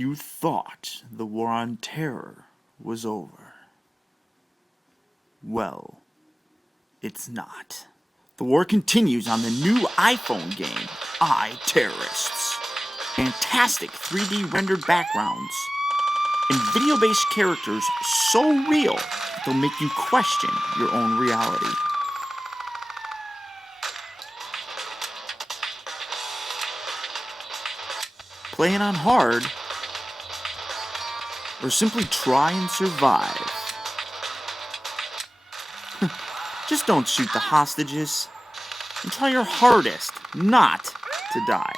You thought the war on terror was over. Well, it's not. The war continues on the new iPhone game, Terrorists. Fantastic 3D rendered backgrounds and video-based characters so real that they'll make you question your own reality. Play it on hard, or simply try and survive. Just don't shoot the hostages, and try your hardest not to die.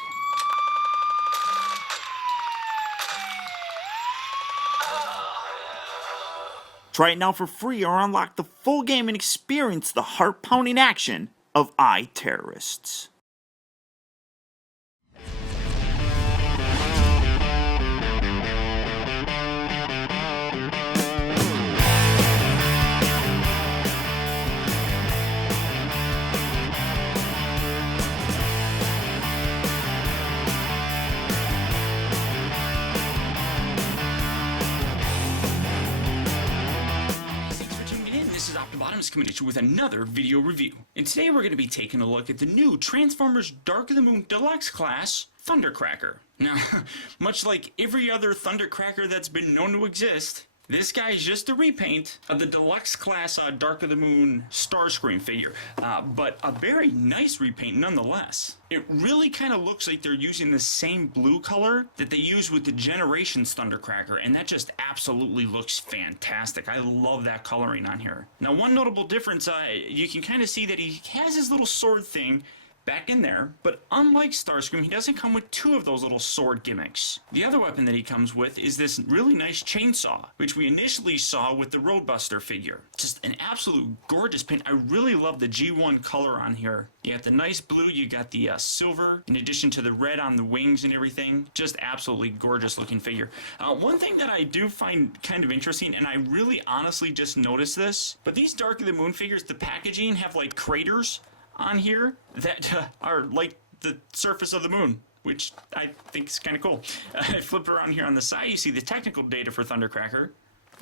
Try it now for free or unlock the full game and experience the heart-pounding action of Terrorists. Coming at you with another video review. And today we're going to be taking a look at the new Transformers Dark of the Moon Deluxe class, Thundercracker. Now, much like every other Thundercracker that's been known to exist, this guy is just a repaint of the Deluxe class Dark of the Moon Starscream figure, but a very nice repaint nonetheless. It really kind of looks like they're using the same blue color that they use with the Generations Thundercracker, and that just absolutely looks fantastic. I love that coloring on here. Now, one notable difference, you can kind of see that he has his little sword thing back in there, but unlike Starscream, he doesn't come with two of those little sword gimmicks. The other weapon that he comes with is this really nice chainsaw, which we initially saw with the Roadbuster figure. Just an absolute gorgeous paint. I really love the G1 color on here. You got the nice blue, you got the silver, in addition to the red on the wings and everything. Just absolutely gorgeous looking figure. One thing that I do find kind of interesting, and I really honestly just noticed this, but these Dark of the Moon figures, the packaging have like craters on here that are like the surface of the moon, which I think is kind of cool. I flip around here on the side, you see the technical data for Thundercracker.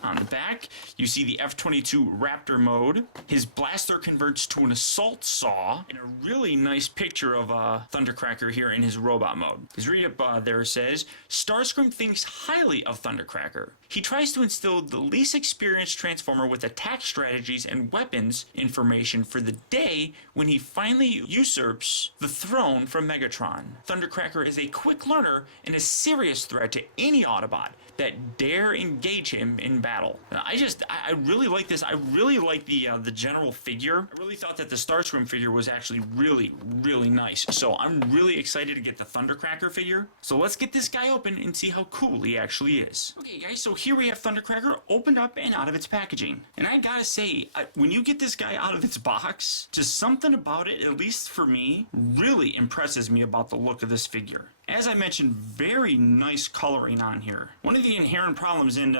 On the back, you see the F-22 Raptor mode. His blaster converts to an assault saw, and a really nice picture of Thundercracker here in his robot mode. His read-up there says, Starscream thinks highly of Thundercracker. He tries to instill the least experienced Transformer with attack strategies and weapons information for the day when he finally usurps the throne from Megatron. Thundercracker is a quick learner and a serious threat to any Autobot that dare engage him in battle. I really like this. I really like the general figure. I really thought that the Starscream figure was actually really, really nice. So I'm really excited to get the Thundercracker figure. So let's get this guy open and see how cool he actually is. Okay guys, so here we have Thundercracker opened up and out of its packaging. And I gotta say, when you get this guy out of its box, just something about it, at least for me, really impresses me about the look of this figure. As I mentioned, very nice coloring on here. One of the inherent problems, and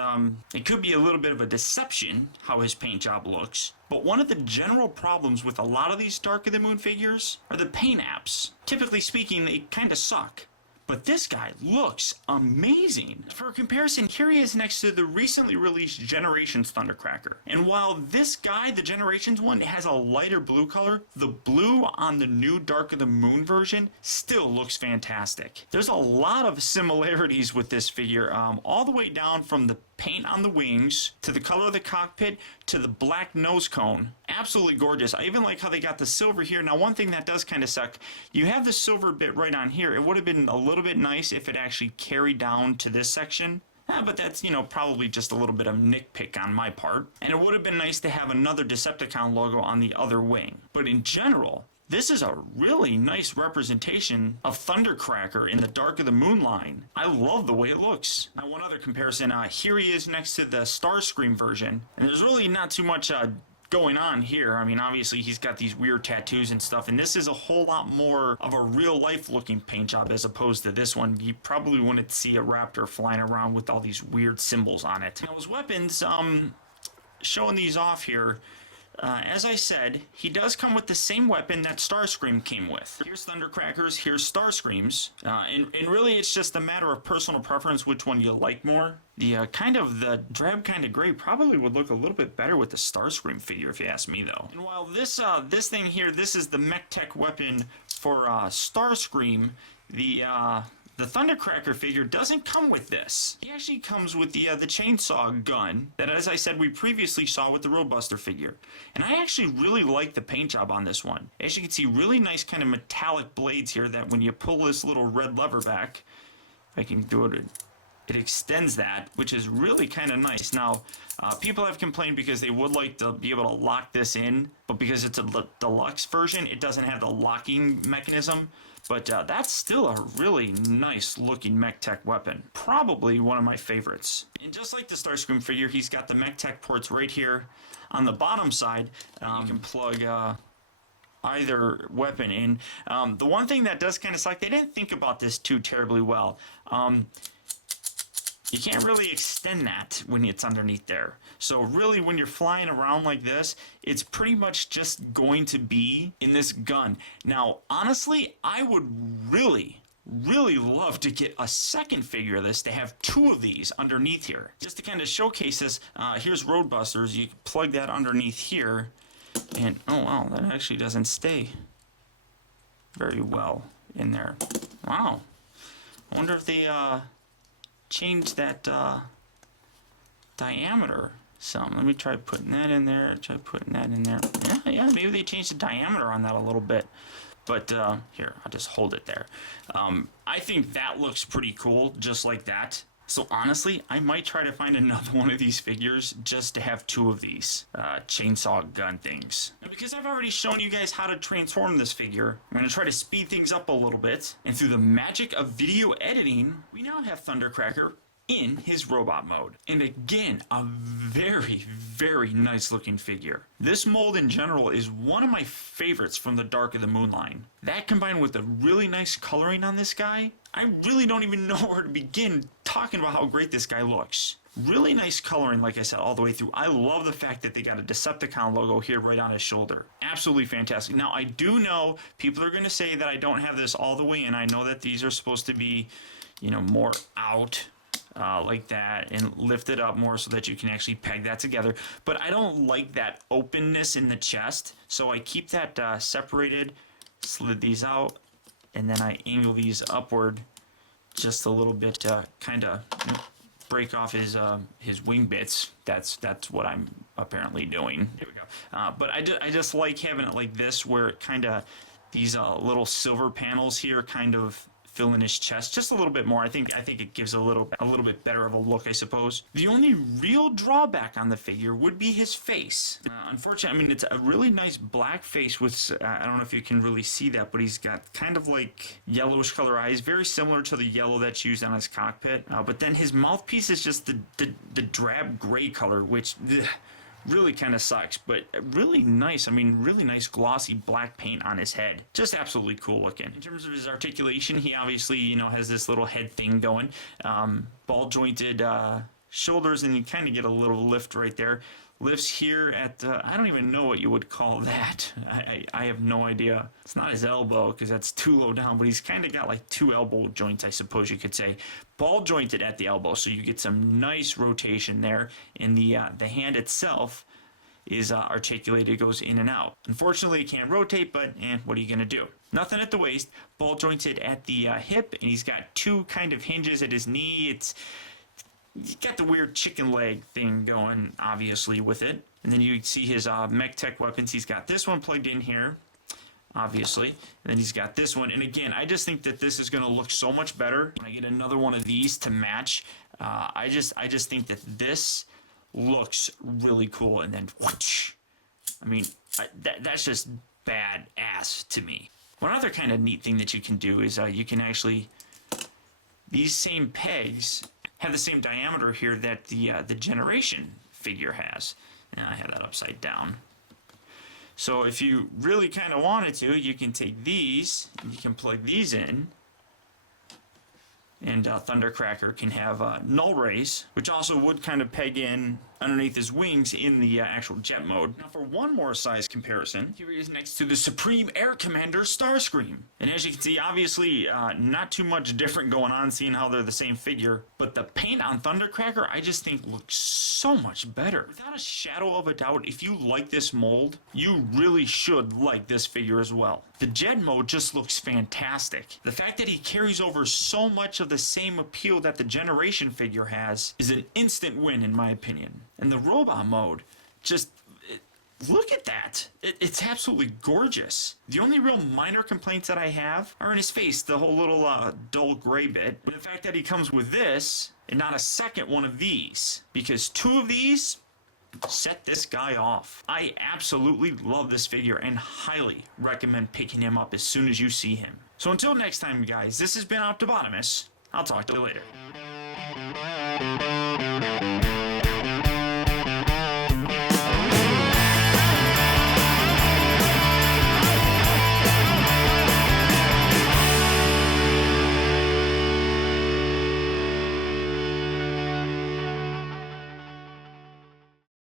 it could be a little bit of a deception how his paint job looks, but one of the general problems with a lot of these Dark of the Moon figures are the paint apps. Typically speaking, they kind of suck. But this guy looks amazing. For comparison, here he is next to the recently released Generations Thundercracker. And while this guy, the Generations one, has a lighter blue color, the blue on the new Dark of the Moon version still looks fantastic. There's a lot of similarities with this figure, all the way down from the paint on the wings, to the color of the cockpit, to the black nose cone. Absolutely gorgeous. I even like how they got the silver here. Now, one thing that does kind of suck, you have the silver bit right on here. It would have been a little bit nice if it actually carried down to this section. But that's, probably just a little bit of nitpick on my part. And it would have been nice to have another Decepticon logo on the other wing. But in general, this is a really nice representation of Thundercracker in the Dark of the Moon line. I love the way it looks. Now, one other comparison, here he is next to the Starscream version, and there's really not too much going on here. I mean, obviously he's got these weird tattoos and stuff, and this is a whole lot more of a real-life looking paint job as opposed to this one. You probably wouldn't see a Raptor flying around with all these weird symbols on it. Now, his weapons, showing these off here, as I said, he does come with the same weapon that Starscream came with. Here's Thundercrackers, here's Starscreams, and really it's just a matter of personal preference which one you like more. The drab kind of gray probably would look a little bit better with the Starscream figure if you ask me though. And while this thing here, this is the Mech-Tech weapon for Starscream, the Thundercracker figure doesn't come with this. He actually comes with the chainsaw gun that, as I said, we previously saw with the Roadbuster figure. And I actually really like the paint job on this one. As you can see, really nice kind of metallic blades here that when you pull this little red lever back, if I can do it, it extends that, which is really kind of nice. Now, people have complained because they would like to be able to lock this in, but because it's a deluxe version, it doesn't have the locking mechanism. But that's still a really nice looking Mech-Tech weapon. Probably one of my favorites. And just like the Starscream figure, he's got the Mech-Tech ports right here on the bottom side. You can plug either weapon in. The one thing that does kind of suck, they didn't think about this too terribly well. You can't really extend that when it's underneath there. So really when you're flying around like this, it's pretty much just going to be in this gun. Now, honestly, I would really love to get a second figure of this to have two of these underneath here. Just to kind of showcase this, here's Roadbusters. You can plug that underneath here. And, oh wow, that actually doesn't stay very well in there. Wow. I wonder if they, change that diameter some. Let me try putting that in there. Try putting that in there. Yeah, maybe they changed the diameter on that a little bit. But here, I'll just hold it there. I think that looks pretty cool, just like that. So honestly, I might try to find another one of these figures just to have two of these chainsaw gun things. Now, because I've already shown you guys how to transform this figure, I'm going to try to speed things up a little bit. And through the magic of video editing, we now have Thundercracker in his robot mode. And again, a very nice looking figure. This mold in general is one of my favorites from the Dark of the Moon line. That combined with the really nice coloring on this guy, I really don't even know where to begin talking about how great this guy looks. Really nice coloring, like I said, all the way through. I love the fact that they got a Decepticon logo here right on his shoulder. Absolutely fantastic. Now, I do know people are going to say that I don't have this all the way in. I know that these are supposed to be, you know, more out like that and lift it up more so that you can actually peg that together. But I don't like that openness in the chest, so I keep that separated, slid these out, and then I angle these upward just a little bit to kind of break off his wing bits. That's what I'm apparently doing. Here we go. But I just like having it like this, where it kind of these little silver panels here kind of fill in his chest just a little bit more. I think it gives a little bit better of a look, I suppose. The only real drawback on the figure would be his face. Unfortunately, I mean, it's a really nice black face with, I don't know if you can really see that, but he's got kind of like yellowish color eyes, very similar to the yellow that's used on his cockpit. But then his mouthpiece is just the drab gray color, which really kind of sucks, but really nice. I mean, really nice glossy black paint on his head. Just absolutely cool looking. In terms of his articulation, he obviously, you know, has this little head thing going. Ball jointed shoulders, and you kind of get a little lift right there. Lifts here at, I don't even know what you would call that. I have no idea. It's not his elbow because that's too low down, but he's kind of got like two elbow joints, I suppose you could say. Ball jointed at the elbow, so you get some nice rotation there. And the hand itself is articulated, goes in and out. Unfortunately, it can't rotate, but what are you going to do? Nothing at the waist, ball jointed at the hip, and he's got two kind of hinges at his knee. He's got the weird chicken leg thing going, obviously, with it. And then you see his Mech-Tech weapons. He's got this one plugged in here, obviously. And then he's got this one. And again, I just think that this is going to look so much better when I get another one of these to match. I just think that this looks really cool. And then, whoosh, I mean, that's just badass to me. One other kind of neat thing that you can do is you can actually, these same pegs have the same diameter here that the Generation figure has. And I have that upside down. So if you really kind of wanted to, you can take these and you can plug these in. And Thundercracker can have null rays, which also would kind of peg in underneath his wings in the actual jet mode. Now for one more size comparison, here he is next to the Supreme Air Commander Starscream. And as you can see, obviously not too much different going on, seeing how they're the same figure, but the paint on Thundercracker I just think looks so much better. Without a shadow of a doubt, if you like this mold, you really should like this figure as well. The jet mode just looks fantastic. The fact that he carries over so much of the same appeal that the Generation figure has is an instant win in my opinion. And the robot mode, look at that. It's absolutely gorgeous. The only real minor complaints that I have are in his face, the whole little dull gray bit, and the fact that he comes with this and not a second one of these, because two of these set this guy off. I absolutely love this figure and highly recommend picking him up as soon as you see him. So until next time, guys, this has been Optibotimus. I'll talk to you later.